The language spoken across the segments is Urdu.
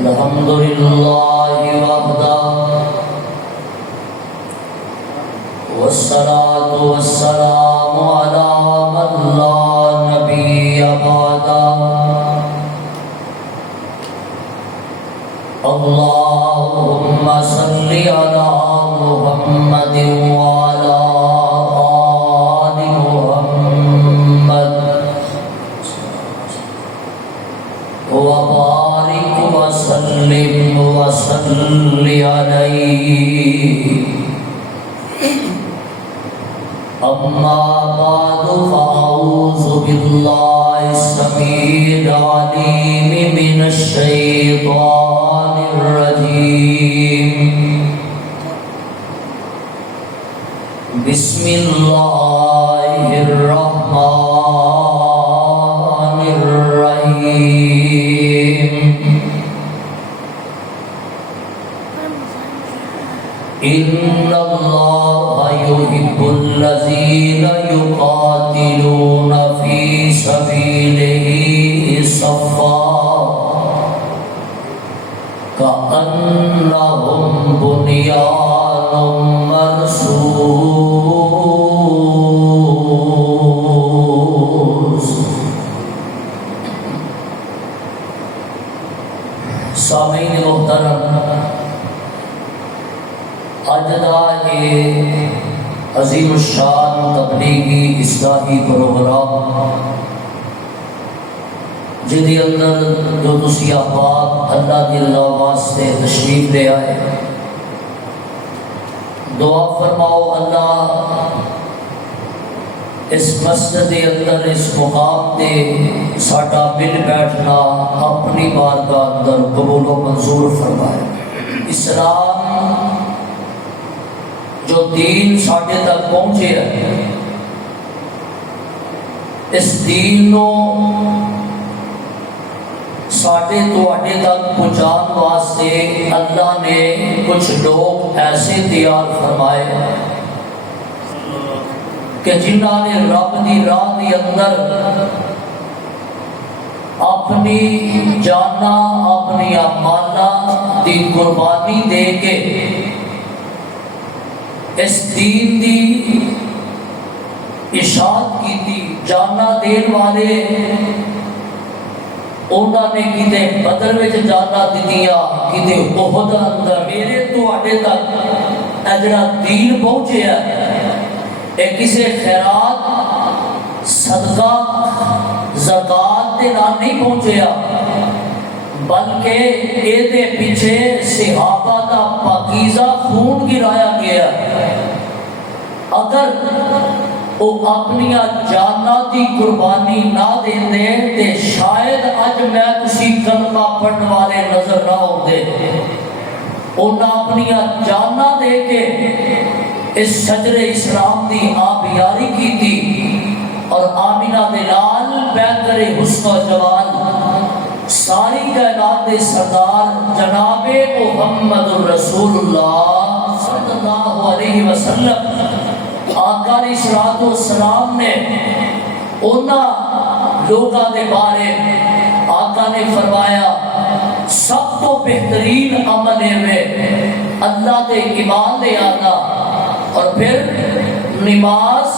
الحمد لله وحده والصلاة والسلام على من لا نبي بعده اللهم صل على محمد وعلى آل محمد وبارك وسلم وصل عليه أما بعد فأعوذ بالله السميع العليم من الشيطان الرجيم بسم الله الرحمن الرحيم إن الله يحب الذين يقاتلون في سبيله صفا كأنهم بنيان مرصوص. سامعین محترم، اج دا یہ عظیم الشان تبلیغی اصلاحی پروگرام جدی اندر جو تسی احباب اللہ دی رضا واسطے تشریف لے آئے، دعا فرماؤ اللہ اس مسجد دے اندر اس مقام تے ساڈا مل بیٹھنا اپنی بارگاہ اندر قبول و منظور فرمائے. اسلام جو دین ساڈے تک پہنچے ہے، اس دین نو ساڈے تواڈے تک پہنچان واسطے اللہ نے کچھ لوگ ایسے تیار فرمائے کہ جنہاں نے رب دی راہ دے اندر اپنی جانا اپنی مالا دی قربانی دے کے اس دین دی اشاعت کی تھی. جانا دین والے انہوں نے کتے بدر میں جانا دتیاں، کتے احد اندر. میرے تو آٹے تک اجرا دین پہنچے ہے، ایک کسے خیرات صدقہ زکات دے نام نہیں پہنچے ہے، بلکہ اے دے پیچھے صحابہ دا پاکیزہ خون گرایا گیا. اگر وہ اپنی جانا دی قربانی نہ دیں دے تے شاید اج میں کسی کلمہ پڑھنے والے نظر نہ ہوندے. انہاں اپنی جانا دے کے اس شجر اسلام دی آبیاری کی تھی، اور آمینہ دلال بہتر حسن و جمال ساری کائنات دے سردار جناب محمد الرسول اللہ صلی اللہ علیہ وسلم آقا علیہ الصلوۃ والسلام نے انہاں لوگاں دے بارے آقا نے فرمایا سب تو بہترین عمل ہے اللہ تے ایمان لے آنا، اور پھر نماز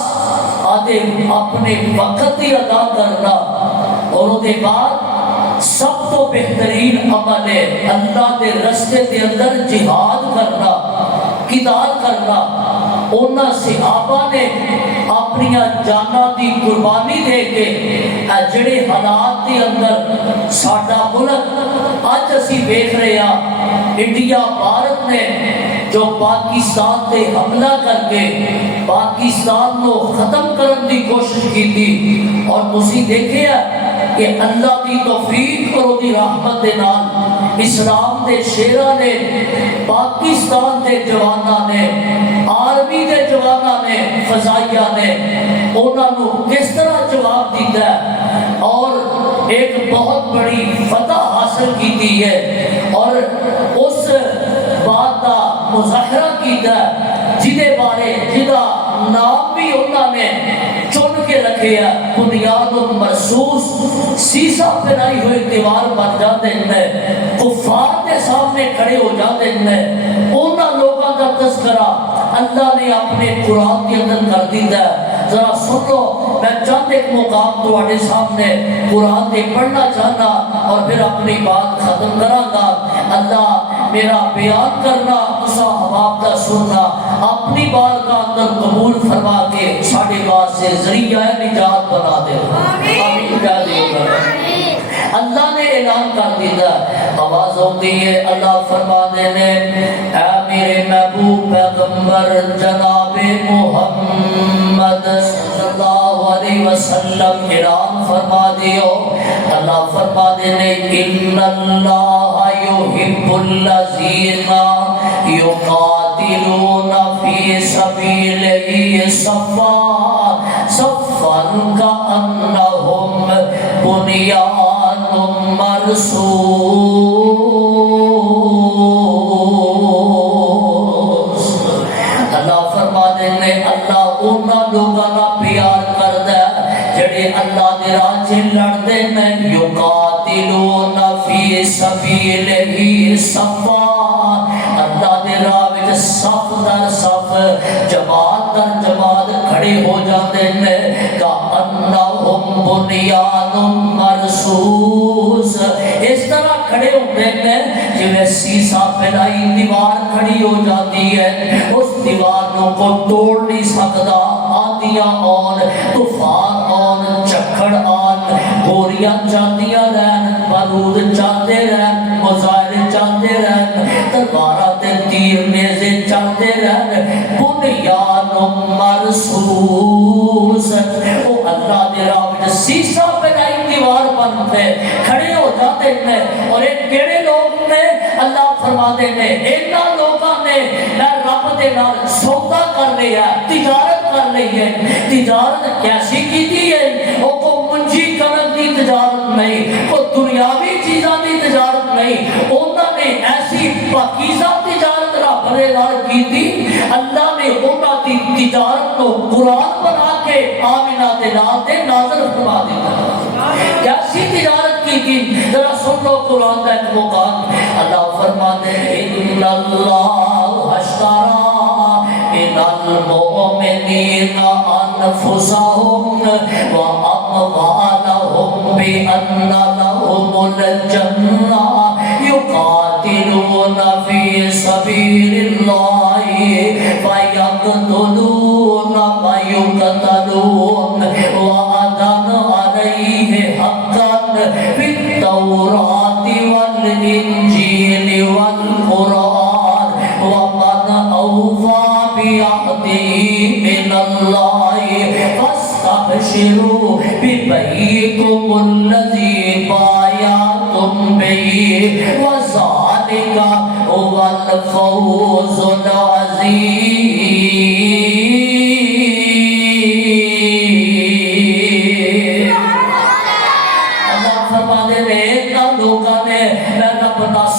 آدھے اپنے وقت ہی ادا کرنا، اور اس کے بعد سب تو بہترین عمل ہے اللہ کے رستے کے اندر جہاد کرنا، قتال کرنا. انہاں صحابہ نے اپنی جاناں دی قربانی دے کے جڑے حالات کے اندر ساڈا ملک اج اسی دیکھ رہے ہیں، انڈیا بھارت نے جو پاکستان تے حملہ کر کے پاکستان کو ختم کرنے کی کوشش کی تھی، اور تسی دیکھے کہ اللہ کی توفیق اور دی رحمت دے نال اسلام دے شیراں نے پاکستان دے جواناں نے آرمی دے جواناں نے فضائیہ نے انہاں نو کس طرح جواب دیتا ہے اور ایک بہت بڑی فتح حاصل کی ہے، اور اس بات کا مظاہرہ کیتا ہے جدے بارے جدا نام بھی انہوں نے چن کے رکھے ہیں. بنیاد مرصوص سیسا پھرائی ہوئی دیوار بن جاتے ہیں. کفار سامنے کھڑے ہو جاتے ہیں انہاں لوگوں کا تذکرہ اللہ نے اپنے قرآن کے اندر کر دیتا ہے۔ ذرا سن لو، میں چند ایک مقام تواڈے سامنے قرآن دے پڑھنا چاہنا اور پھر اپنی بات ختم کراں گا۔ اللہ میرا بیان کرنا تساں حباب دا سننا اپنی بارگاہ اندر قبول فرما کے ساڈے واسطے ذریعہ نجات بنا دے۔ آمین۔ اللہ نے اعلان کر دیا، آواز ہوتی ہے، اللہ فرماتے ہیں اے میرے محبوب پیغمبر جناب محمد صلی اللہ علیہ وسلم اعلان فرما دیو۔ اللہ فرماتے ہیں ان اللہ یحب الذین یقاتلون فی سبیلہ صفا صفا کأنہم بنیان مرصوص۔ اللہ فرماتے ہیں اللہ انہاں لوگاں نال پیار کردا ہے جڑے اللہ دے راہ وچ لڑدے نے، یقاتلون فی سبیلہ صفا، اللہ دے راہ وچ صف در صف جماعت در جماعت کھڑے ہو جاتے ہیں، کأنہم بنیان مرصوص، اس طرح کھڑے ہوتے ہیں جویں سیسا پھیلائی دیوار کھڑی ہو جاتی ہے، اس دیوار کو توڑ نہیں سکتا، آندیاں آن، طوفان آن، چکھڑ آن، گولیاں چلدیاں رہن، بارود چلتے رہن، میزائل چلتے رہن، تلواراں تے تیر نیزے چلتے رہن، بنیان مرصوص، وہ اللہ دے راہ وچ سیسا پھیلائی دیوار بن کے کھڑے ہو جاتے ہیں۔ اور ایک کیڑے لوگ نے اللہ فرماتے ہیں انہاں لوگاں نے میں رب دے نال سودا کر لیا، تجارت کر لی ہے۔ تجارت کیسی کیتی ہے؟ وہ کو منجی کنک دی تجارت نہیں، کوئی دنیاوی چیزاں دی تجارت نہیں، انہاں نے ایسی پاکیزہ تجارت رب دے نال کیتی، اللہ نے انہاں دی تجارت کو قرآن بنا کے آمینہ دے نال تے نازل فرما دیا۔ کیسی تجارت کی تھی؟ ذرا سن لو قرآن کا ایک مقام، اللہ فرماتے ہیں ان اللہ اشترى من المؤمنین انفسهم واموالهم بان لهم الجنہ یقاتلون فی سبیل اللہ فیقتلون ویقتلون وعدا علیہ حقا فی التوراۃ والانجیل والقرآن ومن اوفی بعہدہ من اللہ فاستبشروا ببیعکم الذی بایعتم بہ وذلک هو الفوز العظیم۔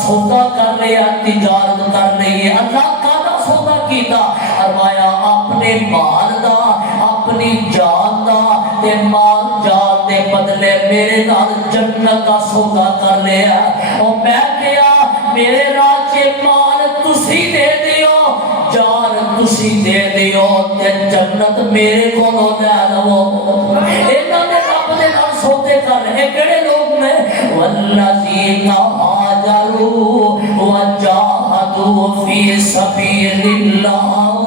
سودا کر لیا، تجارت کر لی، اللہ کا سودا کیتا، فرمایا اپنے مال دا، اپنی جان دا، تے مال جان دے بدلے میرے نال جنت دا سودا کر لیا۔ اور میں کیا میرے راہ چ مال تسی دے دیو، جان تسی دے دیو، تے جنت میرے کولوں لے لو۔ انہاں نے رب دے نال سودے کر لے، کیڑے لوگ نے؟ والذین هاجروا وجاهدوا في سبيل الله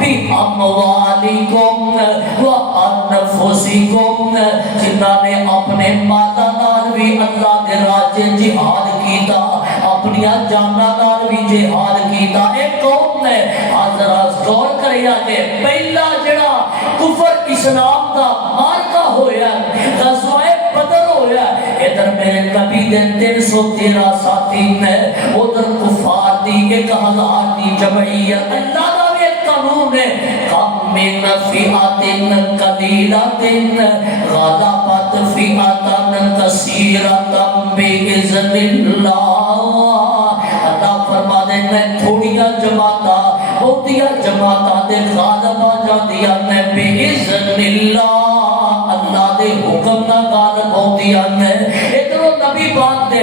بأموالكم وأنفسكم، جنہاں نے اپنے مالاں نال بھی اللہ دے راہ جہاد کیتا، اپنی جاناں نال بھی جہاد کیتا۔ ایک قوم نے حضرات غور کریا کہ پہلا جڑا کفر اسلام دا مارکا ہویا غزوہ بدر ہویا، ادھر میرے نبی دے 313 ساتھی نے، ادھر کفار دی 1000 دی جمعیت۔ اللہ دا بھی ایک قانون ہے، کم من فئۃ قلیلۃ غلبت فئۃ کثیرۃ بإذن اللہ۔ اللہ فرماتے ہیں تھوڑیاں جماعتاں بہتیاں جماعتاں دے غالب آ جاندیاں نے بإذن اللہ، اللہ دے حکم نہ غالب ہوندیاں نے۔ ادھروں نبی پاک دے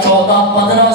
14-15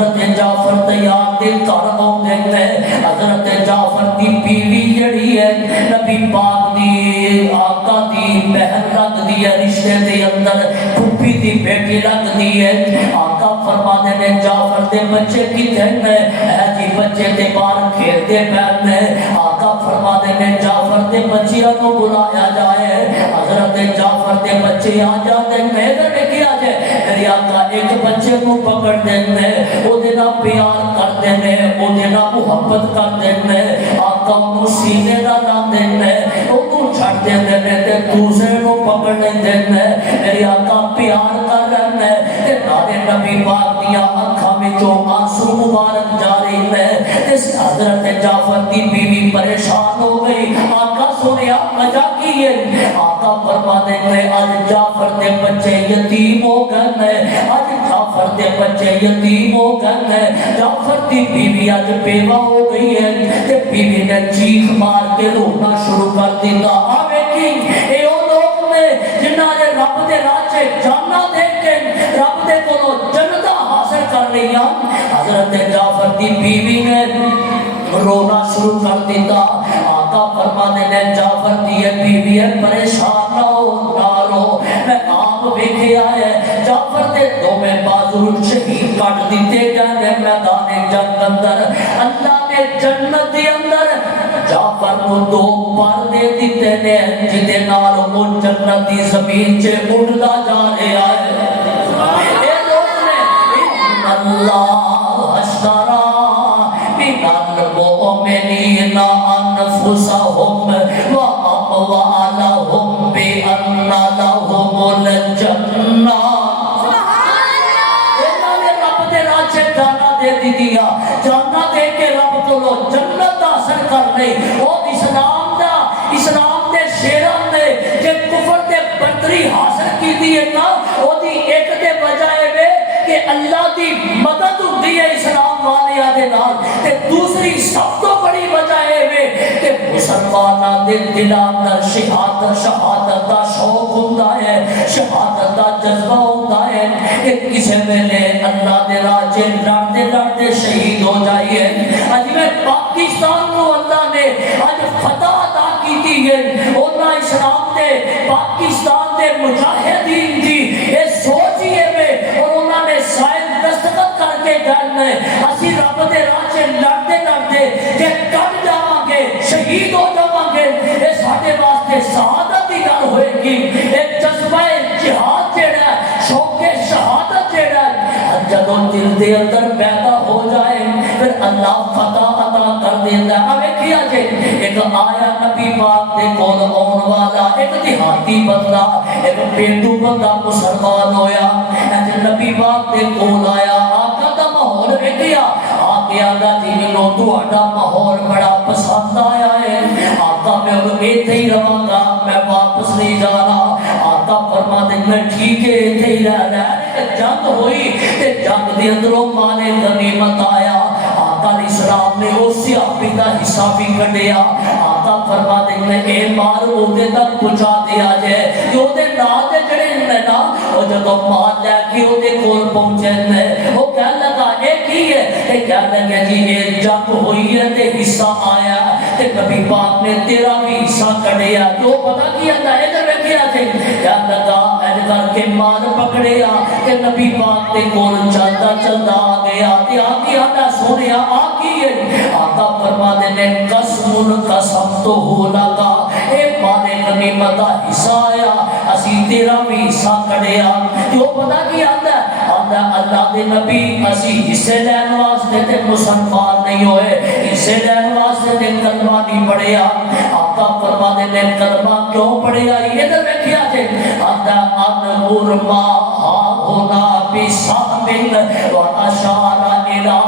حضرت جعفر تیار دے گھر آؤندے نے حضرت جعفر دی بیوی جڑی ہے نبی پاک دی آقا دی بہن لگدی ہے رشتے دے اندر پھوپھی دی بیٹی لگدی ہے آقا فرماتے نے جعفر دے بچے کتنے نے ہے جی بچے تے باہر کھیلتے پھر نے آقا فرماتے نے جعفر دے بچیاں کو بلایا جائے حضرت جعفر دے بچے آ جاتے ہیں ادھر کیا جائے میری آقا ایک بچے کو پکڑ دینے او دینا پیار کر دینے او دینا محبت کر دینے آقا انہوں سینے نہ لا دینے انہوں چھڑ دینے تے دوسرے کو پکڑ نہیں دینے میری آقا پیار کر رہنے تے نارے نبی پاک دیا آنکھا میں جو آنسو مبارک جاری ہے اس حضرت جعفر دی بیوی پریشان ہو گئی آقا سنیا وجہ کی ہے آقا فرما دینے آج جعفر دے بچے یتیم ہو گئے آج جعفر دے بچے یتیم ہو گئے جعفر دی بیوی آج بیوہ ہو گئی ہے تے بیوی نے چیخ مار کے رونا شروع کر دیتا آوے کی اے او لوگ نے جنہاں نے رب دے راچے جاننا دیکھ کے رب دے کو جنتہ حاصل کر لیا حضرت جعفر دی بیوی نے رونا شروع کر دیتا آقا فرمانے نے جعفر دی بیوی ہے پریشان نہ رو میں آپ بیٹھے آئے جعفر دے دو میں بازو شہید کٹ دیتے گئے میدان جنگ اندر اللہ نے جنت دے اندر جعفر کو دو پردے دیتے نے جدے نال وہ جنت دی زمین سے اڑدا جا رہا ہے اے لوگ نے اللہ اشترا المؤمنين أنفسهم وأموالهم بأن لهم الجنة دے دیا جانا دے کے رب کو جنت حاصل کر لے اور اسلام دے شیران نے جے کفر دے برتری حاصل کی دیئے نا وہ دی ایک دے بجائے وے کہ اللہ دی مدد ہوتی ہے اسلام والے آدھے نال تے دوسری سب تو بڑی بجائے وے کہ مسلمانہ دے دلان شہادت دا شوق ہوتا ہے شہادت دا جذبہ ہوتا ہے کہ کسے ویلے اللہ دے راجے لڑتے شہید ہو جائیے آج میں پاکستان کو اللہ نے آج فتح عطا کی تھی انہاں اسلام دے پاکستان دے مجاہدین دی یہ سوچئے میں اور انہاں نے سائن دستخط کر کے گئے اسی رب دے راجے لڑتے کہ کب جاواں گے شہید ہو جاواں گے یہ ساڈے واسطے شہادت کی گل ہوئے گی ایک جذبہ جہاد جیڑا شوق شہادت جیڑا جدوں دل دے اندر پیدا ہو جائے پھر اللہ فتح عطا کر دیتا ہے اب کیا جے ایک آیا نبی پاک دے کول آن والا ایک دیہاتی بندہ ایک پیٹو بندہ مسلمان ہویا ایک نبی پاک دے کول آیا آقا دا ماحول ویکھیا آگے آگا جی مینوں تہاڈا ماحول بڑا پسند آیا ہے آقا میں ایتھے ہی رہاں گا میں واپس نہیں جانا آقا فرماتے میں ٹھیک ہے ایتھے ہی رہنا ہے جنگ ہوئی تے جنگ دے اندروں مال غنیمت آیا آقا علیہ السلام نے اس صحابی دا حصہ بھی کٹیا آقا فرماتے ہیں اے مال اودے تک پہنچا دیا جائے کہ اودے نال دے جڑے نے نا او جدوں مال لے کے اودے کول پہنچے نے او کہن لگا اے کی ہے تے کہن لگا جی اے جنگ ہوئی ہے تے حصہ آیا تے نبی پاک نے تیرا بھی حصہ کٹیا تو پتہ کیا تھا ادھر ویکھیا تے کہن لگا اج کر کے مال پکڑیا تے نبی پاک تے کول چلدا آ گیا تے آگے آتا سونیا آگی ہے آقا فرماتے ہیں قسم قسم تو ہو لگا اے مانے غنیمت حصہ آیا اسی تیرا بھی حصہ کڑیا جو پتا کی آتا ہے اللہ دے نبی اسی حصے لین واسطے تے مسلمان نہیں ہوئے حصے لین واسطے تے کلمہ نہیں پڑھیا آقا فرماتے ہیں کلمہ کیوں پڑھیا یہ تو دیکھیا تھے آتا ان برما ہونا بسامن و اشارہ الہ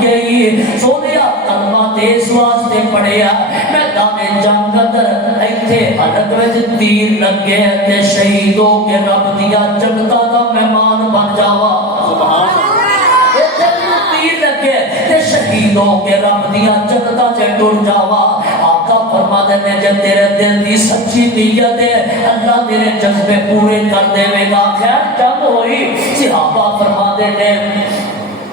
گئی سونیا کلمہ تیز واسطے پڑھیا میدان جنگ اندر ایتھے حلق وچ تیر لگے تے شہیدوں کے رب دیا جنتا دا مہمان بن جاوا سبحان اللہ ایتھے تیر لگے تے شہیدوں کے رب دیا جنتا سے ٹر جاوا آقا فرماتے ہیں جب تیرے دل دی سچی نیت ہے اللہ تیرے جذبے پورے کر دے گا خیر جنگ ہوئی صحابہ فرماتے ہیں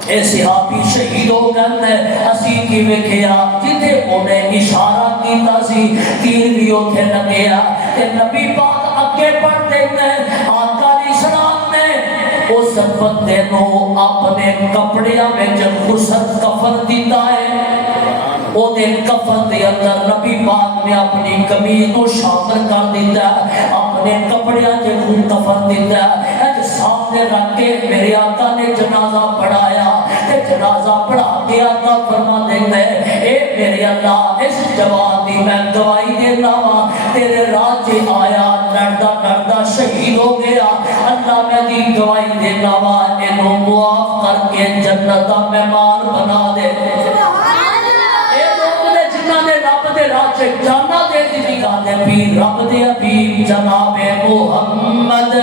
اے صحابی شہید ہو گئے اسی کی ویکھیا جتھے انہیں اشارہ کیتا سی تیر بھی اوتھے لگیا تے نبی پاک اگے بڑھ دے آقا علیہ السلام نے اس بندے نو اپنے کپڑیاں وچ غسل کفن دیتا ہے او دے کفن دے اندر نبی پاک نے اپنی قمیض کو شامل کر دیتا اپنے کپڑیاں تے کفن دیتا ہے سامنے رکھ کے میرے آقا نے جنازہ پڑھایا تے جنازہ پڑھا کے آقا فرما دیتا ہے اے میرے اللہ اس جوان دی میں گواہی دیتا ہوں تیرے راہ سے آیا لڑدا لڑدا شہید ہو گیا اللہ میں دی گواہی دیتا ہوں اینو معاف کر کے جنت دا مہمان بنا دے راج جانا دے دی گانے بھی رب دے حبیب جناب محمد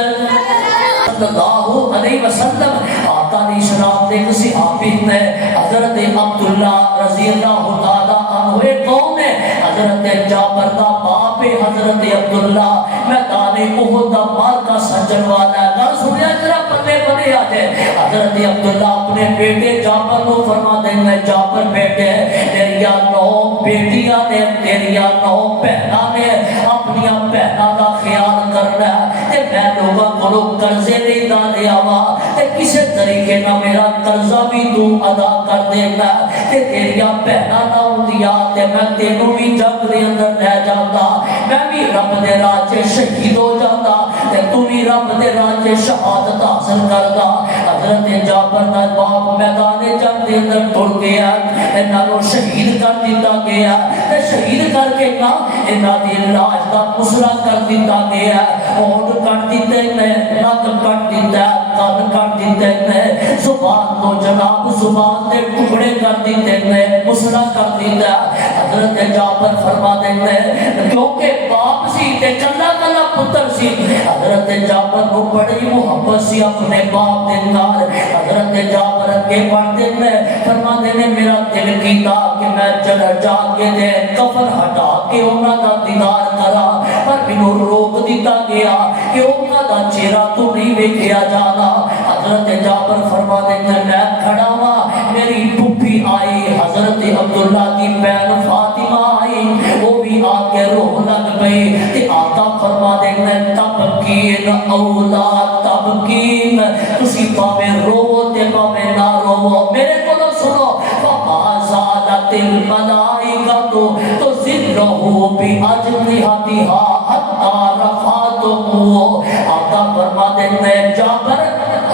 صلی اللہ علیہ وسلم آقا نے شراب دے کسی حافظ نے حضرت عبداللہ رضی اللہ تعالیٰ عنہ کون ہے حضرت جابر کا باپ حضرت عبداللہ میدان احد دا مار کا سجن والا ہے گھر سنیا جرا پلے بنے آ جائے حضرت عبداللہ اپنے بیٹے جابر کو فرما دیں گے جابر بیٹے تیریا 9 بیٹیاں نے تیریا 9 بہنا نے اپنی بہنا کا خیال کرنا ہے کہ میں لوگوں کو قرضے نہیں دا لیا وا تے کسی طریقے نہ میرا قرضہ بھی تو ادا کر دینا تے تیریا بہنا نہ ہوندیا تے میں تینوں بھی جنگ دے اندر لے جاتا میں بھی رب دے راہ چ شہید ہو جاتا تے تو بھی رب دے راہ چ شہادت حاصل کردا حضرت جابر دا باپ میدان جنگ دے اندر ٹر گیا انہاں نو شہید کر دتا گیا تے شہید کر کے نہ انہاں دی لاش دا پسرا کر دتا گیا ہونٹ کٹ دتے نے نک کٹ دتا کان کٹ دتے نے زبان تو جناب زبان دے ٹکڑے کر دتے نے پسرا کر دتا حضرت جابر فرما دیتے کیونکہ باپ سی تے کلا کلا پتر سی حضرت جابر کو بڑی محبت سی اپنے باپ دے نال حضرت جابر کے پڑھتے ہیں فرما دینے میرا دل کیتا کہ میں چل جا کے دے کفن ہٹا کے انہاں دا دیدار کرا پر مینوں روک دیتا گیا کہ انہاں دا چہرہ تو نہیں ویکھیا جانا حضرت جابر فرما دیتے میں کھڑا ہوا میری پھپھی آئی حضرت عبداللہ کی بہن فاطمہ آئی وہ بھی آ کے روح لگ پئی تے آقا فرما دیتے تبکین اولاد تبکین تسی پاویں رو تے پاویں نہ رو میرے کو سنو فما زالت الملائکہ تو ذلہو بأجنحتہا حتی رفعتموہ آقا فرما دیتے جابر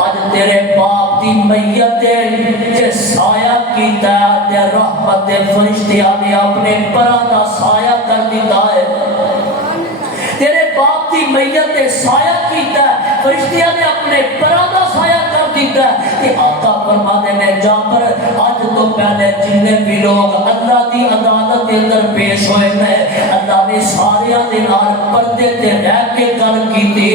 آج تیرے باپ دی میت جے سایہ کیتا ہے تے رحمت فرشتیاں نے اپنے پرانا سایہ کر دیتا ہے تیرے باپ دی میت تے سایہ کیتا ہے فرشتیاں نے اپنے پرانا سایہ کر دیتا ہے کہ آقا فرما دینے جابر آج تو پہلے جننے بھی لوگ اللہ دی عدالت کے اندر پیش ہوئے میں اللہ نے سارے دنار پردے تے رہ کے کر کی تھی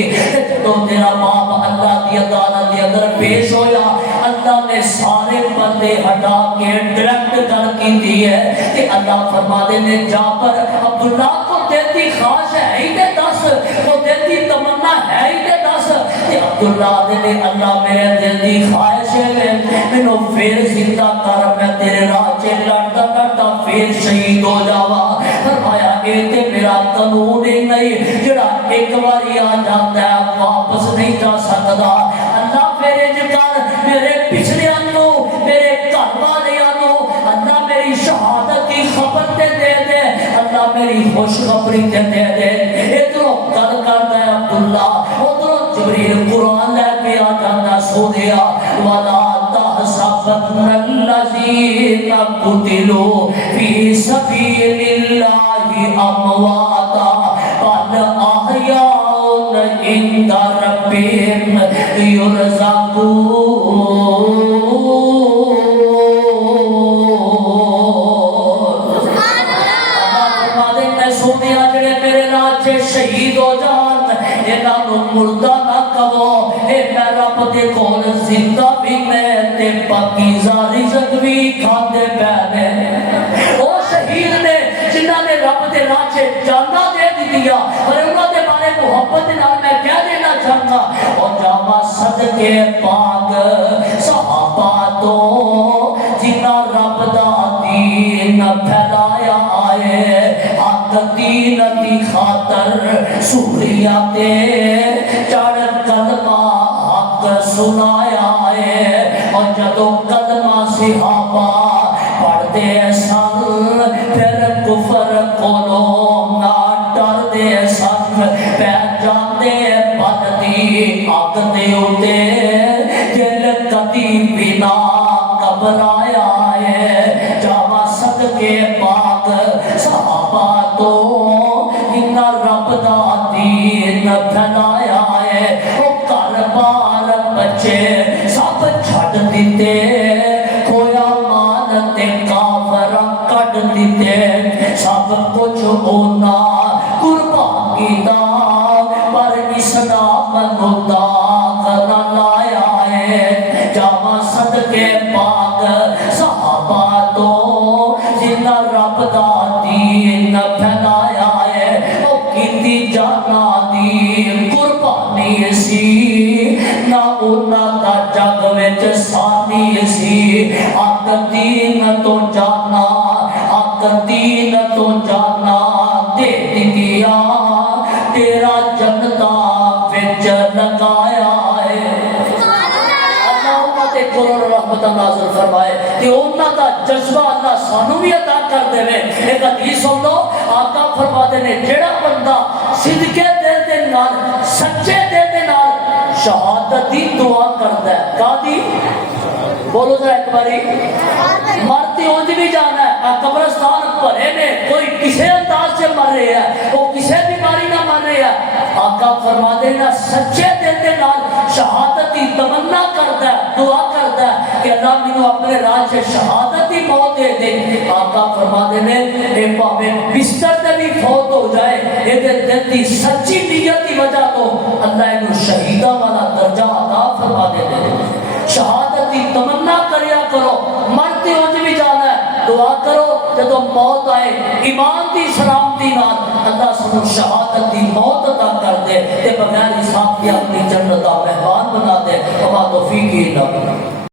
تو تیرا باپ اللہ دی عدالت کے اندر پیش ہویا اللہ نے سارے پردے ہٹا کے ڈائریکٹ کر کی تھی ہے کہ اللہ فرما دینے جابر عبداللہ کو دیتی خواہش ہے ہی دے دس وہ دیتی تمنا ہے ہی دے دس کہ عبداللہ دے اللہ میرے دل دی خواہش ہے مینوں پھر زندہ کر میں تیرے راہ چ لڑتا لڑتا پھر شہید ہو جاوا فرمایا اے تے میرا قانون ہی نہیں جڑا ایک باری آ جاتا ہے واپس نہیں جا سکدا اللہ میرے جکر میرے پچھلیاں نو میرے گھر والیاں نو اللہ میری شہادت کی خبر تے دے دے اللہ میری خوشخبری تے دے دے ادھروں گل کردا ہے عبداللہ ادھروں جبریل قرآن لے کے آ جاتا سونیا ولا تحسبن الذين قتلوا في سبيل الله امواتا بل احياء عند ربهم يرزقون سونیا جڑے میرے راج شہید ہو جان انہاں نو مردہ نہ کہو اے میں رب دے کول زندہ بھی میں تے پاکیزہ رزق بھی کھاندے پے نے او شہید نے جنہاں نے رب دے راہ چ جانا دے دتیا اور انہاں دے بارے محبت نال میں کہہ دینا چاہتا اور جاواں صدقے پاک صحابہ تو دین دی خاطر سوریا تے چڑھ کلمہ حق سنایا ہے اور جدو کلمہ صحابہ پڑھتے سن پھر کفر کولوں نہ ڈردے سن پہ جاندے بدی اگ دے اتے دل کدی بنا گھبرایا ہے جاوا صدقے پاک صحابہ تو ان رب دا دین پھیلایا ہے او گھر بار بچے سب چھڈ دیتے کھویا مان تے کافر کڈ دیتے سب کچھ ہونا قربان کیتا پر اسلام نو داغ نہ لایا ہے جاوا صدقے پاک صحابہ تو جن رب دا دین پھیلایا ہے او کیتی جانا دی قربانی سی نہ انہاں دا جگ وچ ثانی سی حق دین تو جانا حق دین تو جانا دے دیا تیرا جنتا وچ لگایا ہے اللہ انہاں تے کرو رحمت نازل فرمائے کہ انہاں دا جذبہ اللہ سانو بھی عطا کر دے ایک حدیث سن لو آقا فرماتے نے جڑا بندہ صدقے دل دے نال سچے دل دے نال شہادت دی دعا کرتا ہے کادی بولو ذرا ایک باری مرتے اونج بھی جانا ہے قبرستان بھرے نے کوئی کسے انداز سے مر رہے ہیں وہ کسے بیماری نہ مر رہے ہیں آقا فرما دینا سچے دل دے نال شہادت کی تمنا کرتا ہے دعا کرتا ہے کہ اللہ مینوں اپنے راج سے شہادت کی موت دے دے آقا فرما دینے اے پاوے بستر تے بھی فوت ہو جائے اے دے دل دی سچی نیت کی وجہ تو اللہ انہوں شہیدہ والا درجہ عطا فرما دے شہادت کی تمنا کریا کرو مرتے ہو بھی جانا ہے دعا کرو جب موت آئے ایمان دی سلامتی نال اللہ سنو شہادت دی موت عطا کر دے تے بغیر حساب کی اپنی جنت دا مہمان بنا دے وما توفیقی الا باللہ